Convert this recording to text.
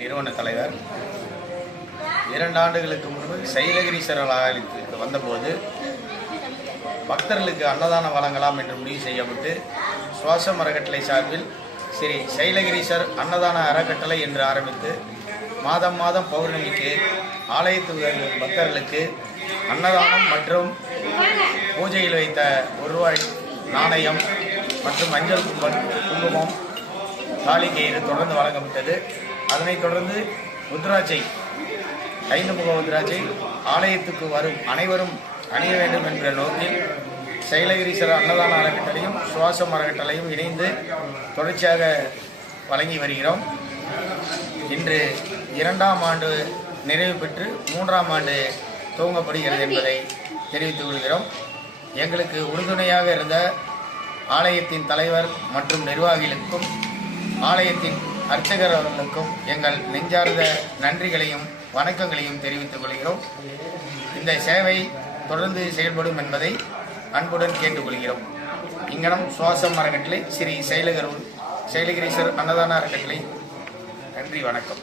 நிறுவன தலைவர் 2 ஆண்டுகளுக்கு முன்பு சைலகிரீஸ்வரர் ஆலயத்திற்கு வந்தபோது பக்தர்களுக்கு அன்னதானம் வழங்கலாம் என்று முடிவு செய்யப்பட்டு சுவாசம் அறக்கட்டளை சார்பில் ஸ்ரீ சைலகிரீஸ்வர் அன்னதான அறக்கட்டளை என்று ஆரம்பித்து மாதம் மாதம் பௌர்ணமிக்கு ஆலயத்து பக்தர்களுக்கு அன்னதானம் மற்றும் பூஜையில் வைத்த ₹1 நாணயம் மற்றும் மஞ்சள் குங்குமம் தாலிக்கயிறு தொடர்ந்து வழங்கப்பட்டது. அதனைத் தொடர்ந்து ருத்ராட்சை 5 முக ருத்ராட்சை ஆலயத்துக்கு வரும் அனைவரும் அணிய வேண்டும் என்ற நோக்கில் சைலகிரீஸ்வரர் அன்னதான அறக்கட்டளையும் சுவாசம் அறக்கட்டளையும் இணைந்து தொடர்ச்சியாக வழங்கி வருகிறோம். இன்று 2ஆம் ஆண்டு நிறைவு பெற்று 3ஆம் ஆண்டு துவங்கப்படுகிறது என்பதை தெரிவித்துக் கொள்கிறோம். எங்களுக்கு உறுதுணையாக இருந்த ஆலயத்தின் தலைவர் மற்றும் நிர்வாகிகளுக்கும் ஆலயத்தின் அர்ச்சகர் அவர்களுக்கும் எங்கள் நெஞ்சார்ந்த நன்றிகளையும் வணக்கங்களையும் தெரிவித்துக் கொள்கிறோம். இந்த சேவை தொடர்ந்து செயல்படும் என்பதை அன்புடன் கேட்டுக்கொள்கிறோம். இங்கனம் சுவாசம் அறக்கட்டளை ஸ்ரீ சைலகிரீஸ்வரர் அன்னதான அறக்கட்டளை. நன்றி, வணக்கம்.